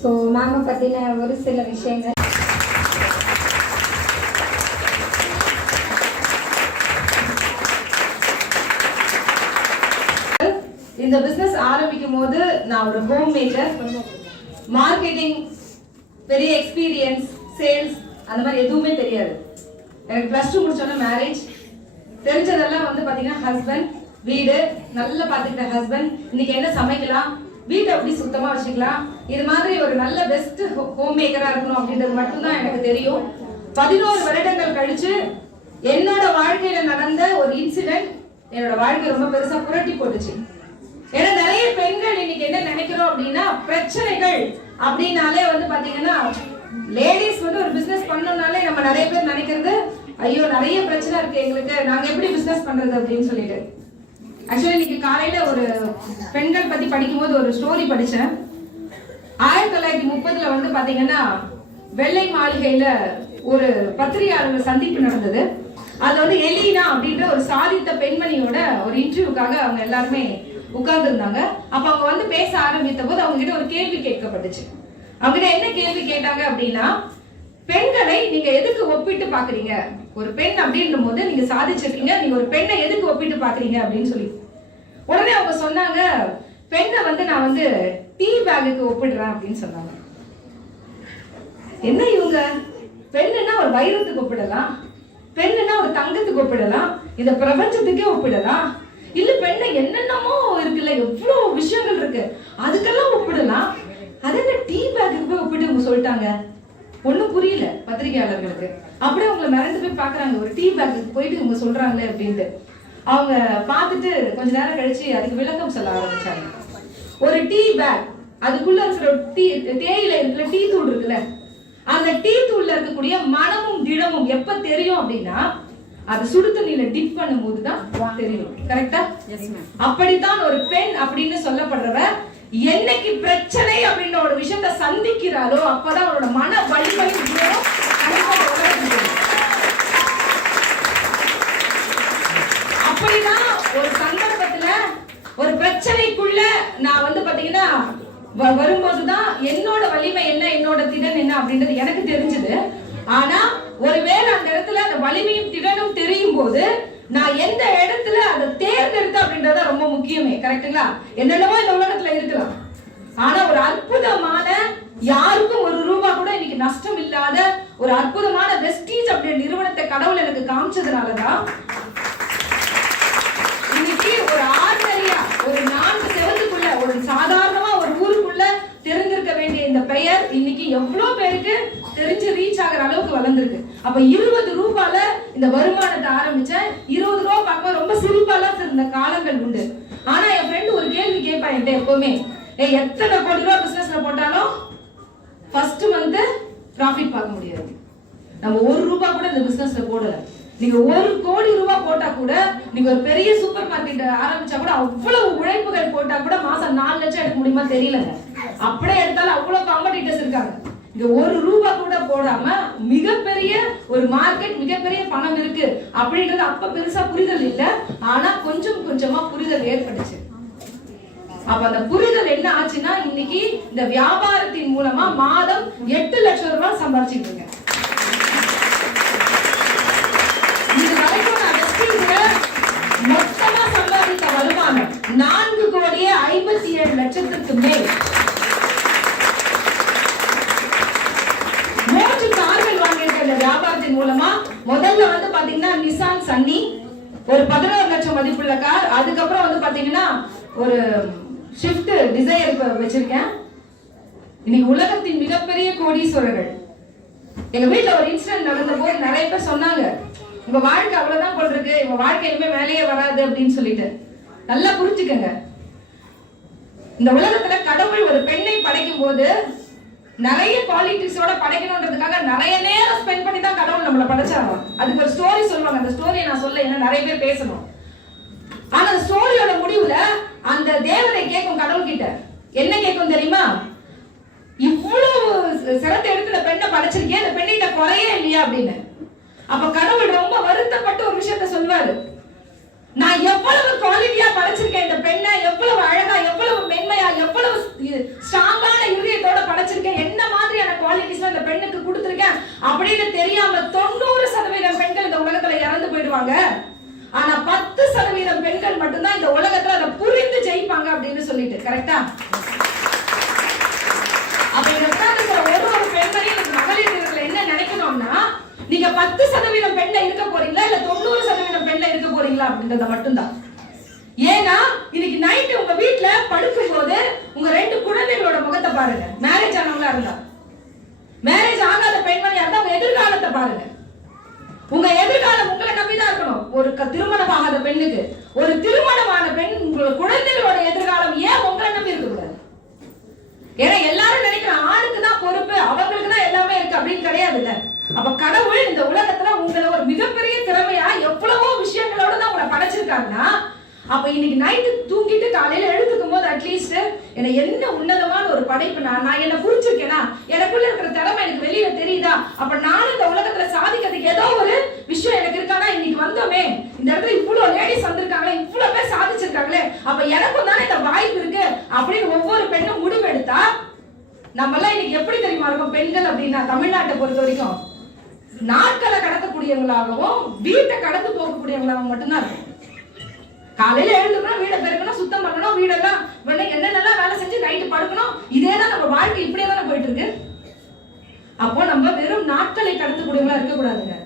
So மேமை பற்றின ஒரு சில விஷயங்கள். இந்த பிசினஸ் ஆரம்பிக்கும் போது நான் ஒரு ஹோம் மேக்கர், மார்க்கெட்டிங், பெரிய எக்ஸ்பீரியன்ஸ், சேல்ஸ் அந்த மாதிரி எதுவுமே தெரியாது. எனக்கு +2 முடிச்சோன்னா மேரேஜ். தெரிஞ்சதெல்லாம் வந்து பார்த்தீங்கன்னா ஹஸ்பண்ட், வீடு நல்லா பார்த்துக்கிட்ட ஹஸ்பண்ட், இன்னைக்கு என்ன சமைக்கலாம், வீட்டை எப்படி சுத்தமாக வச்சுக்கலாம், இது மாதிரி ஒரு நல்ல பெஸ்ட் ஹோம் மேக்கராக இருக்கணும் அப்படின்றது மட்டும்தான் எனக்கு தெரியும். 11 வருடங்கள் கழிச்சு என்னோட வாழ்க்கையில நடந்த ஒரு இன்சிடென்ட் என்னோட வாழ்க்கை ரொம்ப பெருசா புரட்டி போட்டுச்சு. ஏன்னா நிறைய பெண்கள் இன்னைக்கு என்ன நினைக்கிறோம் அப்படின்னா, பிரச்சனைகள் அப்படின்னாலே வந்து பாத்தீங்கன்னா லேடிஸ் வந்து ஒரு பிசினஸ் பண்ணணும்னாலே நம்ம நிறைய பேர் நினைக்கிறது, ஐயோ நிறைய பிரச்சனை இருக்கு எங்களுக்கு, நாங்க எப்படி பிசினஸ் பண்றது அப்படின்னு சொல்லிட்டு. ஆக்சுவலி இன்னைக்கு காலையில ஒரு பெண்கள் பத்தி படிக்கும்போது ஒரு ஸ்டோரி படிச்சேன். 1930 வந்து பாத்தீங்கன்னா வெள்ளை மாளிகையில ஒரு பத்திரிகையாளர்கள் சந்திப்பு நடந்தது. அதுல வந்து எலினா அப்படின்ற ஒரு சாதித்த பெண்மணியோட ஒரு இன்டர்வியூக்காக அவங்க எல்லாருமே உட்கார்ந்து இருந்தாங்க. அப்ப அவங்க வந்து பேச ஆரம்பித்த போது அவங்க கிட்ட ஒரு கேள்வி கேட்கப்பட்டுச்சு. அவங்க கிட்ட என்ன கேள்வி கேட்டாங்க அப்படின்னா, பெண்களை நீங்க எதுக்கு ஒப்பிட்டு பாக்குறீங்க, ஒரு பெண் அப்படின்ற போது நீங்க சாதிச்சிருக்கீங்க, நீங்க ஒரு பெண்ணை எதுக்கு ஒப்பிட்டு பாக்குறீங்க அப்படின்னு சொல்லி. உடனே அவங்க சொன்னாங்க, பெண்ணை வந்து நான் வந்து டீ பேக்குக்கு ஒப்பிடுறேன் அப்படின்னு சொன்னாங்க. என்ன இவங்க, பெண்ணுன்னா ஒரு வைரத்துக்கு ஒப்பிடலாம், பெண்ணுன்னா ஒரு தங்கத்துக்கு ஒப்பிடலாம், இந்த பிரபஞ்சத்துக்கே ஒப்பிடலாம், இல்ல பெண்ணை என்னென்னமோ இருக்குல்ல, எவ்வளவு விஷயங்கள் இருக்கு அதுக்கெல்லாம் ஒப்பிடலாம், அது என்ன டீ பேக்குக்கு போய் ஒப்பிட்டு அவங்க சொல்லிட்டாங்க. ஒண்ணும் புரியல பத்திரிகையாளர்களுக்கு. அப்படியே அவங்களை மிரண்டு போய் பாக்குறாங்க, ஒரு டீ பேக்குக்கு போயிட்டு இவங்க சொல்றாங்களே அப்படின்ட்டு. அவங்க பார்த்துட்டு கொஞ்ச நேரம் கழிச்சு அதுக்கு விளக்கம் சொல்ல ஆரம்பிச்சாங்க. ஒரு டீ பேக், அதுக்குள்ள இருக்கிற தேயில இருக்கிற டீ தூள் இருக்குல்ல, அந்த டீ தூள்ல இருக்கக்கூடிய மனமும் திடமும் எப்ப தெரியும் அப்படின்னா, அது சுடு தண்ணியில டிப் பண்ணும் போதுதான் தெரியும். கரெக்டா? அப்படித்தான் ஒரு பெண் அப்படின்னு சொல்லப்படுறவ என்னைக்கு பிரச்சனை அப்படின்ற ஒரு விஷயத்தை சந்திக்கிறாளோ அப்பதான் அவரோட மன வலிமை. அப்படிதான் ஒரு சந்தர்ப்பத்துல ஒரு பிரச்சனைக்குள்ள நான் வந்து பாத்தீங்கன்னா வரும்போதுதான் என்னோட வலிமை என்ன, என்னோட திறன் என்ன அப்படின்றது எனக்கு தெரிஞ்சது. ஆனா ஒருவேளை அந்த இடத்துல அந்த வலிமையும் திறனும் தெரியும் போது நான் எந்த இடத்துல அதை தேர்ந்தெடுத்த அப்படின்றத ரொம்ப முக்கியமே. கரெக்டுங்களா? என்னென்னவோ இந்த உலகத்துல இருக்கலாம், ஆனா ஒரு அற்புதமான, யாருக்கும் ₹1 கூட இன்னைக்கு நஷ்டம் இல்லாத ஒரு அற்புதமான வெஸ்டீஜ் அப்படின்ற நிறுவனத்தை கடவுள் எனக்கு காமிச்சதுனாலதான் இன்னைக்கு ஒரு ஆர்டினரியா ஒரு 4 செவத்துக்குள்ள ஒரு சாதாரணமா ஒரு ஊருக்குள்ள தெரிஞ்சிருக்க வேண்டிய இந்த பெயர் இன்னைக்கு எவ்வளவு பேருக்கு தெரிஞ்சு ரீச் ஆகிற அளவுக்கு வளர்ந்துருக்கு. அப்ப ₹20 இந்த வருமானத்தை ஆரம்பிச்சேன். ₹20 பார்க்க ரொம்ப சிரிப்பாலாம் இருந்த காலங்கள் உண்டு. ஆனா என் ஃப்ரெண்ட் ஒரு கேள்வி கேட்பா என்கிட்ட எப்பவுமே, எத்தனை கோடி ரூபாய் பிசினஸ்ல போட்டாலும் ஃபர்ஸ்ட் மந்த் ப்ராஃபிட் பார்க்க முடியாது. நம்ம ₹1 கூட இந்த பிசினஸ்ல போடல. நீங்க ₹1 கோடி போட்டா கூட, நீங்க ஒரு பெரிய சூப்பர் மார்க்கெட் ஆரம்பிச்சா கூட, அவ்வளவு உழைப்புகள் போட்டா கூட மாசம் 4 லட்சம் எடுக்க முடியுமா தெரியலங்க. அப்படியே எடுத்தாலும் அவ்வளவு காம்படிட்டர்ஸ் இருக்காங்க. இங்க ₹1 கூட போடாம மிகப்பெரிய ஒரு மார்க்கெட், மிகப்பெரிய பணம் இருக்கு அப்படின்றது அப்ப பெருசா புரிதல் இல்ல. ஆனா கொஞ்சம் கொஞ்சமா புரிதல் ஏற்பட்டுச்சு. அப்ப அந்த புரிதல் என்ன ஆச்சுன்னா, இன்னைக்கு இந்த வியாபாரத்தின் மூலமா மாதம் ₹8 லட்சம் சம்பாதிச்சிட்டு இருக்கேன். மொத்தமா சம்பாதித்த வருமானம் 4,57,00,000 மேல். 3 கார்கள் வாங்கியிருக்க இந்த வியாபாரத்தின் மூலமா. முதல்ல வந்து பாத்தீங்கன்னா நிசான் சன்னி, ஒரு 11 லட்சம் மதிப்புள்ள கார். அதுக்கப்புறம் வந்து பாத்தீங்கன்னா ஒரு ஷிஃப்ட் டிசைர் வச்சிருக்கேன். இன்னைக்கு உலகத்தின் மிகப்பெரிய கோடீஸ்வரர்கள். எங்க வீட்டுல ஒரு இன்சிடென்ட் நடந்த போது நிறைய பேர் சொன்னாங்க, உங்க வாழ்க்கை அவ்வளவுதான் போல் இருக்கு, உங்க வாழ்க்கை இனிமே மேலேயே வராது அப்படின்னு சொல்லிட்டு. நல்லா புரிஞ்சுக்கங்க, இந்த உலகத்துல கடவுள் ஒரு பெண்ணை படைக்கும் போது நிறைய குவாலிட்டிஸோட படைக்கணும்ன்றதுக்காக நிறைய நேரம் ஸ்பெண்ட் பண்ணி தான் கடவுள் நம்மளை படைச்சாங்க. அதுக்கு ஒரு ஸ்டோரி சொல்லுவாங்க, அந்த ஸ்டோரியை நான் சொல்ல, ஏன்னா நிறைய பேர் பேசணும். ஆனா அந்த ஸ்டோரியோட முடிவுல அந்த தேவதை கேட்கும் கடவுள் கிட்ட, என்ன கேட்கும் தெரியுமா, இவ்வளவு சிரத்தை எடுத்து இந்த பெண்ணை படைச்சிருக்கேன், இந்த பெண்ணிட்ட குறையே இல்லையா அப்படின்னு. அப்ப கடவுள் ரொம்ப வருத்தப்பட்டு ஒரு விஷயத்த சொல்வாரு, நான் எவ்வளவு குவாலிட்டியா படைச்சிருக்கேன் இந்த பெண்ணை, எவ்வளவு அழகா, எவ்வளவு மென்மையா, எவ்வளவு ஸ்ட்ராங்கான இதயத்தோட படைச்சிருக்கேன், என்ன மாதிரியான குவாலிட்டிஸ் அந்த பெண்ணுக்கு கொடுத்திருக்கேன் அப்படின்னு தெரியாம 90% பெண்கள் இந்த உலகத்துல இறந்து போயிடுவாங்க. ஆனா 10% பெண்கள் மட்டும்தான் இந்த உலகத்துல அதை புரிந்து ஜெயிப்பாங்க அப்படின்னு சொல்லிட்டு. கரெக்டா? அப்ப இந்த ஒரு பெண்மணி மகளிர் தினத்துல என்ன நினைக்கணும்னா, நீங்க 10% பெண்ல இருக்க போறீங்களா இல்ல 90% பெண்ல இருக்க போறீங்களா அப்படின்றத மட்டும்தான். ஏன்னா இன்னைக்கு நைட் உங்க வீட்டுல படுக்கும் போது உங்க 2 குழந்தைகளோட முகத்தை பாருங்க. மேரேஜ் ஆனவங்களா இருந்தா, மேரேஜ் ஆகாத பெண்மணியா இருந்தா உங்க எதிர்காலத்தை பாருங்க. உங்க எதிர்காலம் உங்களை நம்பிதான் இருக்கணும். ஒரு திருமணம் ஆகாத பெண்ணுக்கு, ஒரு திருமணமான பெண் உங்க குழந்தைகளோட எதிர்காலம் ஏன் உங்களை நம்பி இருக்க கூடாது? ஏன்னா எல்லாரும் நினைக்கிற ஆணுக்கு தான் பொறுப்பு, அவங்களுக்கு தான் எல்லாமே இருக்கு அப்படின்னு கிடையாதுல்ல. அப்ப கடவுள் இந்த உலகத்துல உங்களை ஒரு மிகப்பெரிய திறமையா எவ்வளவோ விஷயங்களோட தான் உங்களை படைச்சிருக்காங்கன்னா, அப்ப இன்னைக்கு நைட்டு தூங்கிட்டு காலையில எழுந்துக்கும் போது அட்லீஸ்ட் என்ன உன்னதமான ஒரு படைப்பு நான் என்ன புரிஞ்சிருக்கேனா, எனக்குள்ள இருக்கிற திறமை எனக்கு வெளியில தெரியுதா, அப்ப நானும் இந்த உலகத்துல சாதிக்கிறதுக்கு ஏதோ ஒரு விஷயம் எனக்கு இருக்கானா, இன்னைக்கு வந்தோமே இந்த இடத்துல இவ்வளவு லேடிஸ் வந்திருக்காங்களே, இவ்வளவு பேர் சாதிச்சிருக்காங்களே, அப்ப எனக்கும் தானே இந்த வாய்ப்பு இருக்கு அப்படின்னு ஒவ்வொரு பெண்ணும் முடிவெடுத்தா நம்ம எல்லாம் இன்னைக்கு எப்படி தெரியுமா இருக்கும்? பெண்கள் அப்படின்னா தமிழ்நாட்டை பொறுத்த வரைக்கும் நாட்களை கடத்தக்கூடியவங்களாகவும் வீட்டை கடந்து போகக்கூடியவங்களாகவும் மட்டும்தான் இருக்கும். காலையில எழுந்துக்கணும், வீடை பெருக்கணும், சுத்தம் பண்ணணும், வீடெல்லாம் என்னென்னலாம் வேலை செஞ்சு நைட்டு படுக்கணும். இதேதான் நம்ம வாழ்க்கை இப்படியே தானே போயிட்டு இருக்கு. அப்போ நம்ம வெறும் நாட்களை கடத்தக்கூடியவங்களா இருக்க கூடாதுங்க.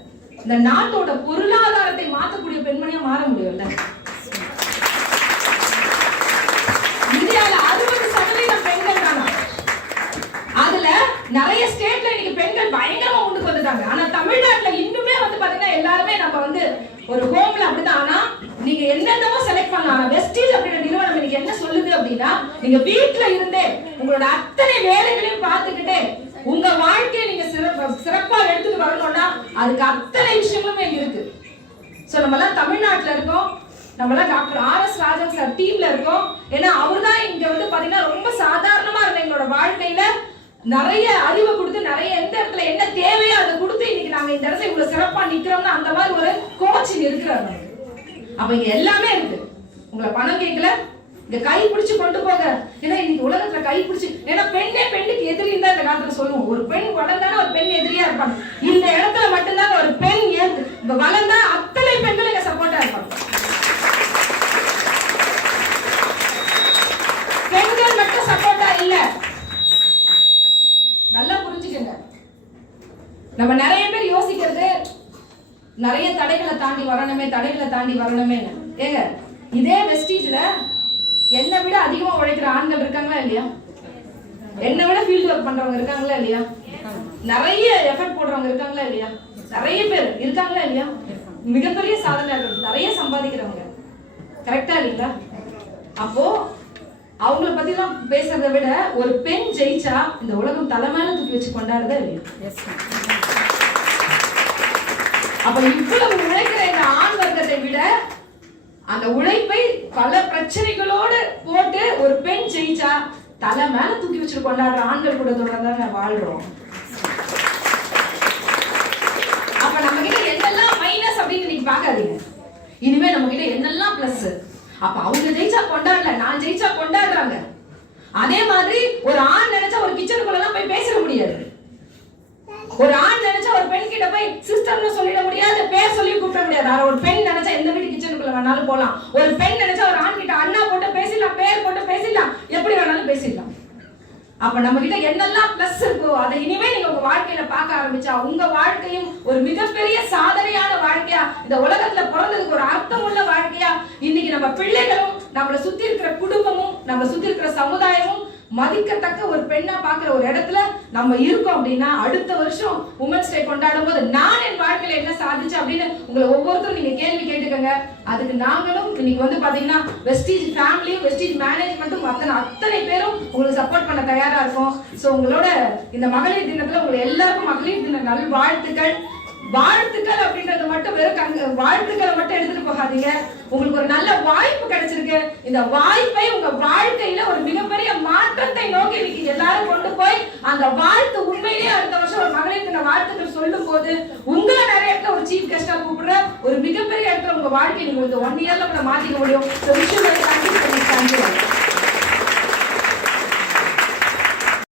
இந்த நாட்டோட பொருளாதாரத்தை மாற்றக்கூடிய பெண்மணியா மாற முடியும்ல. இந்தியால 60% பெண்கள் தானா. அதுல நிறைய ஸ்டேட்ல இன்னைக்கு பெண்கள் பயங்கரமா முன்னுக்கு வந்துட்டாங்க. ஆனா தமிழ்நாட்டுல இன்னுமே பாத்தீங்கன்னா எல்லாருமே நம்ம ஒரு ஹோம்ல அப்படிதான். ஆனா நீங்க என்னென்னமோ செலக்ட் பண்ணலாம். ஆனா வெஸ்டீஜ் அப்படின்ற நிறுவனம் இன்னைக்கு என்ன சொல்லுது அப்படின்னா, நீங்க வீட்டுல இருந்தே உங்களோட அத்தனை வேலைகளையும் பார்த்துக்கிட்டே உங்க வாழ்க்கையை நீங்க சிறப்பா எடுத்துட்டு வரணும்னா அதுக்கு அத்தனை விஷயங்களுமே இருக்கு. சோ நம்ம எல்லாம் தமிழ்நாட்டுல இருக்கோம், நம்ம எல்லாம் டாக்டர் RS ராஜன் சார் டீம்ல இருக்கோம். ஏன்னா அவர்தான் இங்க பாத்தீங்கன்னா ரொம்ப சாதாரணமா இருந்த எங்களோட வாழ்க்கையில நிறைய அறிவை கொடுத்து, நிறைய எந்த இடத்துல என்ன தேவையோ அதை கொடுத்து இன்னைக்கு நாங்க இந்த இடத்துல இவ்வளவு சிறப்பா நிக்கிறோம்னா அந்த மாதிரி ஒரு கோச்சிங் இருக்கிறாங்க. அப்ப இங்க எல்லாமே இருக்கு. உங்களை பணம் கேட்கல, இங்க கை பிடிச்சு கொண்டு போக. ஏன்னா இன்னைக்கு உலகத்துல கை பிடிச்சு, ஏன்னா பெண்ணுக்கு எதிரி தான் இந்த காலத்துல சொல்லுவோம். ஒரு பெண் வளர்ந்தாலும் ஒரு பெண் எதிரியா இருப்பாங்க. இந்த இடத்துல மட்டும்தான் ஒரு பெண் வளர்ந்தா அத்தனை பெண்கள் இங்க சப்போர்ட்டா இருப்பாங்க. பெண்கள் மட்டும் சப்போர்ட்டா இல்ல, நல்லா புரிஞ்சுக்கங்க. நம்ம நிறைய பேர் யோசிக்கிறது நிறைய தடைகளை தாண்டி வரணுமே. ஏங்க இதே வெஸ்டீஜ்ல என்னை விட அதிகமா உழைக்கிற ஆண்கள் இருக்காங்களா இல்லையா? என்னை விட ஃபீல்ட் ஒர்க் பண்றவங்க இருக்காங்களா இல்லையா? நிறைய எஃபர்ட் போடுறவங்க இருக்காங்களா இல்லையா? நிறைய பேர் இருக்காங்களா இல்லையா? மிகப்பெரிய சாதனையாளர்கள், நிறைய சம்பாதிக்கிறவங்க. கரெக்டா இல்லைங்களா? அப்போ அவங்கள பத்தி எல்லாம் பேசுறதை விட ஒரு பெண் ஜெயிச்சா இந்த உலகம் தலைமையில தூக்கி வச்சு கொண்டாடுறதா இல்லையா? அப்ப இவ்வளவு உழைக்கிற இந்த ஆண் வர்க்கத்தை விட அந்த உழைப்பை பல பிரச்சனைகளோடு போட்டு ஒரு பெண் ஜெயிச்சா தலை மேல தூக்கி வச்சு கொண்டாடுற ஆண்கள் கூட தொடர்ந்து வாழ்றோம். அப்ப நம்ம கிட்ட என்னெல்லாம் மைனஸ் அப்படின்னு நீங்க பாக்காதீங்க. இனிமே நம்ம கிட்ட என்னெல்லாம் பிளஸ். அப்ப அவங்க ஜெயிச்சா கொண்டாடல, நான் ஜெயிச்சா கொண்டாடுறாங்க. அதே மாதிரி ஒரு ஆண் நினைச்சா ஒரு கிச்சனுக்குள்ள எல்லாம் போய் பேச முடியாது. ஒரு ஆண் நினைச்சா ஒரு பெண் கிட்ட போய் சிஸ்டர்னு சொல்லிட முடியாது, பேர் சொல்லி கூப்பிட முடியாது. ஆனா ஒரு பெண் நினைச்சா எந்த வீட்டு கிச்சனுக்குள்ள வேணாலும் போலாம். ஒரு பெண் நினைச்சா ஒரு ஆண் கிட்ட அண்ணா போட்டு பேசிடலாம், பேர் போட்டு பேசிடலாம், எப்படி வேணாலும் பேசிடலாம். அப்ப நம்ம கிட்ட என்னெல்லாம் பிளஸ் இருக்கோ அதை இனிமே நீங்க உங்க வாழ்க்கையில பார்க்க ஆரம்பிச்சா உங்க வாழ்க்கையும் ஒரு மிகப்பெரிய சாதனையான வாழ்க்கையா, இந்த உலகத்துல பிறந்ததுக்கு ஒரு அர்த்தம் உள்ள வாழ்க்கையா, இன்னைக்கு நம்ம பிள்ளைகளும் நம்மளை சுத்தி இருக்கிற குடும்பமும் நம்ம சுத்தி இருக்கிற சமுதாயமும் மதிக்கத்தக்க ஒரு பெண்ணா பாக்குற ஒரு இடத்துல நம்ம இருக்கோம். அப்படின்னா அடுத்த வருஷம் உமன்ஸ் டே கொண்டாடும் போது நான் என் வாழ்க்கையில என்ன சாதிச்சேன் அப்படின்னு உங்களை ஒவ்வொருத்தரும் நீங்க கேள்வி கேட்டுக்கங்க. அதுக்கு நாங்களும் இன்னைக்கு பாத்தீங்கன்னா வெஸ்டீஜ் ஃபேமிலி, வெஸ்டீஜ் மேனேஜ்மெண்ட்டும் அத்தனை பேரும் உங்களுக்கு சப்போர்ட் பண்ண தயாரா இருக்கும். சோ உங்களோட இந்த மகளிர் தினத்துல உங்களை எல்லாருக்கும் மகளிர் தின நல்வாழ்த்துக்கள். வாழ்த்துக்கள் அப்படின்றது மட்டும் வெறும் வாழ்த்துக்களை மட்டும் எடுத்துட்டு போகாதீங்க. உங்களுக்கு ஒரு நல்ல வாய்ப்பு கிடைச்சிருக்கு. இந்த வாய்ப்பை உங்க வாழ்க்கையில ஒரு மிகப்பெரிய மாற்றத்தை நோக்கி இன்னைக்கு எல்லாரும் கொண்டு போய் அந்த வாழ்த்து உண்மையிலேயே அடுத்த வருஷம் ஒரு மகளிர் தின வாழ்த்துக்கள் சொல்லும் போது உங்களை நிறைய இடத்துல ஒரு சீஃப் கெஸ்டா கூப்பிடுற ஒரு மிகப்பெரிய இடத்துல உங்க வாழ்க்கை நீங்க இந்த 1 இயர்ல கூட மாத்திக்க முடியும்.